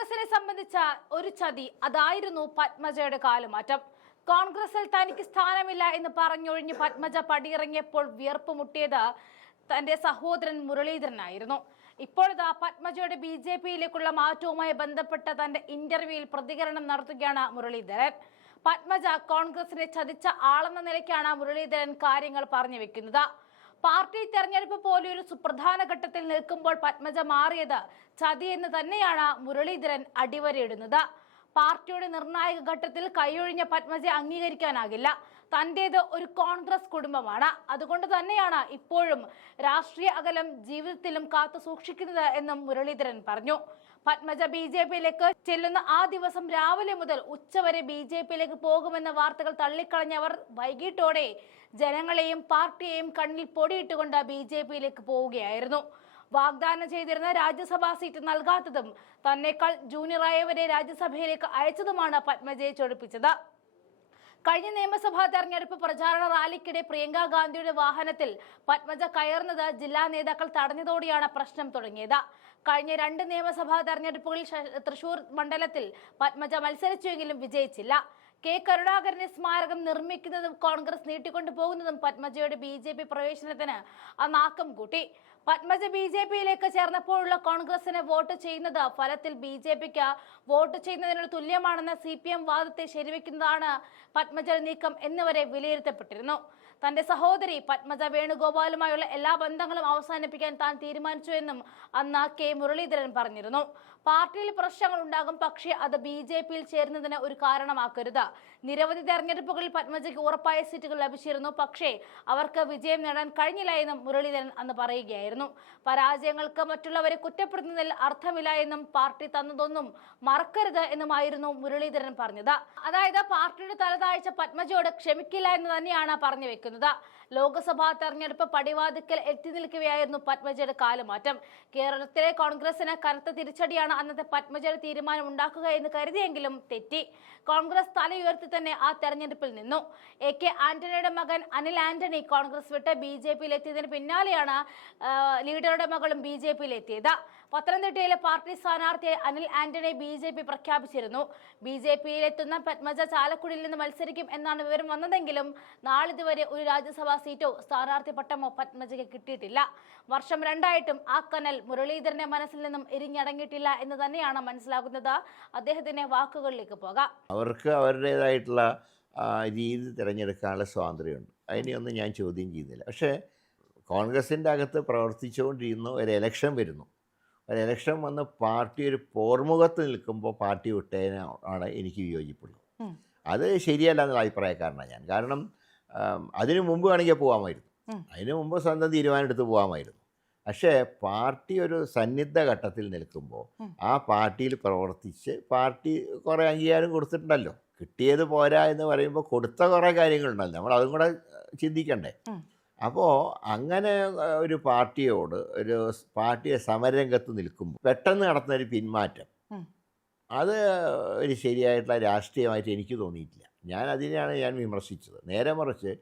കോൺഗ്രസിനെ സംബന്ധിച്ച ഒരു ചതി അതായിരുന്നു പത്മജയുടെ കാലുമാറ്റം. കോൺഗ്രസിൽ തനിക്ക് സ്ഥാനമില്ല എന്ന് പറഞ്ഞൊഴിഞ്ഞ് പത്മജ പടിയിറങ്ങിയപ്പോൾ വിയർപ്പ് മുട്ടിയത് തന്റെ സഹോദരൻ മുരളീധരനായിരുന്നു. ഇപ്പോഴത്തെ പത്മജയുടെ BJP-യിലേക്കുള്ള മാറ്റവുമായി ബന്ധപ്പെട്ട തന്റെ ഇന്റർവ്യൂവിൽ പ്രതികരണം നടത്തുകയാണ് മുരളീധരൻ. പത്മജ കോൺഗ്രസിനെ ചതിച്ച ആളെന്ന നിലയ്ക്കാണ് മുരളീധരൻ കാര്യങ്ങൾ പറഞ്ഞു വെക്കുന്നത്. പാർട്ടി തെരഞ്ഞെടുപ്പ് പോലൊരു സുപ്രധാന ഘട്ടത്തിൽ നിൽക്കുമ്പോൾ പത്മജ മാറിയത് ചതിയെന്ന് തന്നെയാണ് മുരളീധരൻ അടിവരയിടുന്നത്. പാർട്ടിയുടെ നിർണായക ഘട്ടത്തിൽ കൈയൊഴിഞ്ഞ പത്മജയെ അംഗീകരിക്കാനാകില്ല. തന്റേത് ഒരു കോൺഗ്രസ് കുടുംബമാണ്. അതുകൊണ്ട് തന്നെയാണ് ഇപ്പോഴും രാഷ്ട്രീയ അകലം ജീവിതത്തിലും കാത്തു സൂക്ഷിക്കുന്നത് എന്നും മുരളീധരൻ പറഞ്ഞു. പത്മജ BJP-യിലേക്ക് ചെല്ലുന്ന ആ ദിവസം രാവിലെ മുതൽ ഉച്ചവരെ BJP-യിലേക്ക് പോകുമെന്ന വാർത്തകൾ തള്ളിക്കളഞ്ഞവർ വൈകിട്ടോടെ ജനങ്ങളെയും പാർട്ടിയെയും കണ്ണിൽ പൊടിയിട്ടുകൊണ്ട് BJP-യിലേക്ക് പോവുകയായിരുന്നു. വാഗ്ദാനം ചെയ്തിരുന്ന രാജ്യസഭാ സീറ്റ് നൽകാത്തതും തന്നെക്കാൾ ജൂനിയറായവരെ രാജ്യസഭയിലേക്ക് അയച്ചതുമാണ് പത്മജയെ ചൊടിപ്പിച്ചത്. കഴിഞ്ഞ നിയമസഭാ തെരഞ്ഞെടുപ്പ് പ്രചാരണ റാലിക്കിടെ പ്രിയങ്ക ഗാന്ധിയുടെ വാഹനത്തിൽ പത്മജ കയറുന്നത് ജില്ലാ നേതാക്കൾ തടഞ്ഞതോടെയാണ് പ്രശ്നം തുടങ്ങിയത്. കഴിഞ്ഞ 2 നിയമസഭാ തെരഞ്ഞെടുപ്പുകളിൽ തൃശൂർ മണ്ഡലത്തിൽ പത്മജ മത്സരിച്ചുവെങ്കിലും വിജയിച്ചില്ല. കെ കരുണാകരന്റെ സ്മാരകം നിർമ്മിക്കുന്നതും കോൺഗ്രസ് നീട്ടിക്കൊണ്ടു പോകുന്നതും പത്മജയുടെ BJP പ്രവേശനത്തിന് നാക്കം കൂട്ടി. പത്മജ BJP-യിലേക്ക് ചേർന്നപ്പോഴുള്ള കോൺഗ്രസിന് വോട്ട് ചെയ്യുന്നത് ഫലത്തിൽ BJP-ക്ക് വോട്ട് ചെയ്യുന്നതിനുള്ള തുല്യമാണെന്ന CPM വാദത്തെ ശരിവെക്കുന്നതാണ് പത്മജയുടെ നീക്കം എന്നിവരെ വിലയിരുത്തപ്പെട്ടിരുന്നു. തന്റെ സഹോദരി പത്മജ വേണുഗോപാലുമായുള്ള എല്ലാ ബന്ധങ്ങളും അവസാനിപ്പിക്കാൻ താൻ തീരുമാനിച്ചുവെന്നും അന്ന് കെ മുരളീധരൻ പറഞ്ഞിരുന്നു. പാർട്ടിയിൽ പ്രശ്നങ്ങൾ ഉണ്ടാകും, പക്ഷേ അത് BJP-യിൽ ചേരുന്നതിന് ഒരു കാരണമാക്കരുത്. നിരവധി തെരഞ്ഞെടുപ്പുകളിൽ പത്മജയ്ക്ക് ഉറപ്പായ സീറ്റുകൾ ലഭിച്ചിരുന്നു, പക്ഷേ അവർക്ക് വിജയം നേടാൻ കഴിഞ്ഞില്ല എന്നും മുരളീധരൻ അന്ന് പറയുകയായിരുന്നു. പരാജയങ്ങൾക്ക് മറ്റുള്ളവരെ കുറ്റപ്പെടുത്തുന്നതിൽ അർത്ഥമില്ല എന്നും പാർട്ടി തന്നതൊന്നും മറക്കരുത് എന്നുമായിരുന്നു മുരളീധരൻ പറഞ്ഞത്. അതായത് പാർട്ടിയുടെ തലതാഴ്ച പത്മജയോട് ക്ഷമിക്കില്ല എന്ന് തന്നെയാണ് പറഞ്ഞു വെക്കുന്നത്. ലോക്സഭാ തെരഞ്ഞെടുപ്പ് പടിവാതിക്കൽ എത്തി നിൽക്കുകയായിരുന്നു പത്മജയുടെ കാലുമാറ്റം. കേരളത്തിലെ കോൺഗ്രസിന് കനത്ത തിരിച്ചടിയാണ് അന്നത്തെ പത്മജയുടെ തീരുമാനം ഉണ്ടാക്കുക എന്ന് കരുതിയെങ്കിലും തെറ്റി. കോൺഗ്രസ് തലയുയർത്തി തന്നെ ആ തെരഞ്ഞെടുപ്പിൽ നിന്നു. AK ആന്റണിയുടെ മകൻ അനിൽ ആന്റണി കോൺഗ്രസ് വിട്ട് BJP-യിൽ എത്തിയതിന് പിന്നാലെയാണ് ലീഡറുടെ മകളും BJP-യിൽ എത്തിയത്. പത്തനംതിട്ടയിലെ പാർട്ടി സ്ഥാനാർത്ഥിയായി അനിൽ ആന്റണി BJP പ്രഖ്യാപിച്ചിരുന്നു. BJP-യിൽ എത്തുന്ന പത്മജ ചാലക്കുടിയിൽ നിന്ന് മത്സരിക്കും എന്നാണ് വിവരം വന്നതെങ്കിലും നാളിതുവരെ ഒരു രാജ്യസഭാ സീറ്റോ സ്ഥാനാർത്ഥി പട്ടമോ പത്മജയ്ക്ക് കിട്ടിയിട്ടില്ല. വർഷം 2ആയിട്ടും ആ കനൽ മുരളീധരന്റെ മനസ്സിൽ നിന്നും എരിഞ്ഞടങ്ങിയിട്ടില്ല എന്ന് തന്നെയാണ് മനസ്സിലാകുന്നത്. അദ്ദേഹത്തിന്റെ വാക്കുകളിലേക്ക് പോകാം. അവർക്ക് അവരുടേതായിട്ടുള്ള രീതി തിരഞ്ഞെടുക്കാനുള്ള സ്വാതന്ത്ര്യമുണ്ട്. അതിനെയൊന്നും ഞാൻ ചോദ്യം ചെയ്യുന്നില്ല. പക്ഷേ കോൺഗ്രസിൻ്റെ അകത്ത് പ്രവർത്തിച്ചുകൊണ്ടിരുന്ന ഒരു ഇലക്ഷൻ വരുന്നു. ഒരു ഇലക്ഷൻ വന്ന് പാർട്ടി ഒരു പോർമുഖത്ത് നിൽക്കുമ്പോൾ പാർട്ടി വിട്ടതിനാണ് എനിക്ക് വിയോജിപ്പുള്ളത്. അത് ശരിയല്ല എന്നുള്ള അഭിപ്രായക്കാരനാണ് ഞാൻ. കാരണം അതിനു മുമ്പ് വേണമെങ്കിൽ പോകാമായിരുന്നു. അതിനു മുമ്പ് സ്വന്തം തീരുമാനം എടുത്ത് പോകാമായിരുന്നു. പക്ഷേ പാർട്ടി ഒരു സന്നിഗ്ധ ഘട്ടത്തിൽ നിൽക്കുമ്പോൾ ആ പാർട്ടിയിൽ പ്രവർത്തിച്ച് പാർട്ടി കുറേ അംഗീകാരം കൊടുത്തിട്ടുണ്ടല്ലോ. കിട്ടിയത് പോരാ എന്ന് പറയുമ്പോൾ കൊടുത്ത കുറേ കാര്യങ്ങളുണ്ടല്ലോ, നമ്മൾ അതും കൂടെ ചിന്തിക്കണ്ടേ. അപ്പോൾ അങ്ങനെ ഒരു പാർട്ടിയോട് ഒരു പാർട്ടിയെ സമരരംഗത്ത് നിൽക്കുമ്പോൾ പെട്ടെന്ന് നടത്തുന്ന ഒരു പിന്മാറ്റം, അത് ഒരു ശരിയായിട്ടുള്ള രാഷ്ട്രീയമായിട്ട് എനിക്ക് തോന്നിയിട്ടില്ല. അതിനെയാണ് ഞാൻ വിമർശിച്ചത്. നേരെ മറിച്ച്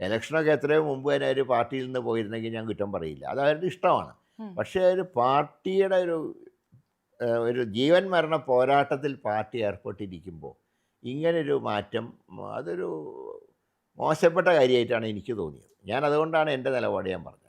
ഇലക്ഷനൊക്കെ എത്രയോ മുമ്പ് തന്നെ ഒരു പാർട്ടിയിൽ നിന്ന് പോയിരുന്നെങ്കിൽ ഞാൻ കുറ്റം പറയില്ല. അത് അവരുടെ ഇഷ്ടമാണ്. പക്ഷേ ഒരു പാർട്ടിയുടെ ഒരു ജീവൻ മരണ പോരാട്ടത്തിൽ പാർട്ടി ഏർപ്പെട്ടിരിക്കുമ്പോൾ ഇങ്ങനൊരു മാറ്റം അതൊരു മോശപ്പെട്ട കാര്യമായിട്ടാണ് എനിക്ക് തോന്നിയത്. അതുകൊണ്ടാണ് എൻ്റെ നിലപാട് ഞാൻ പറഞ്ഞത്.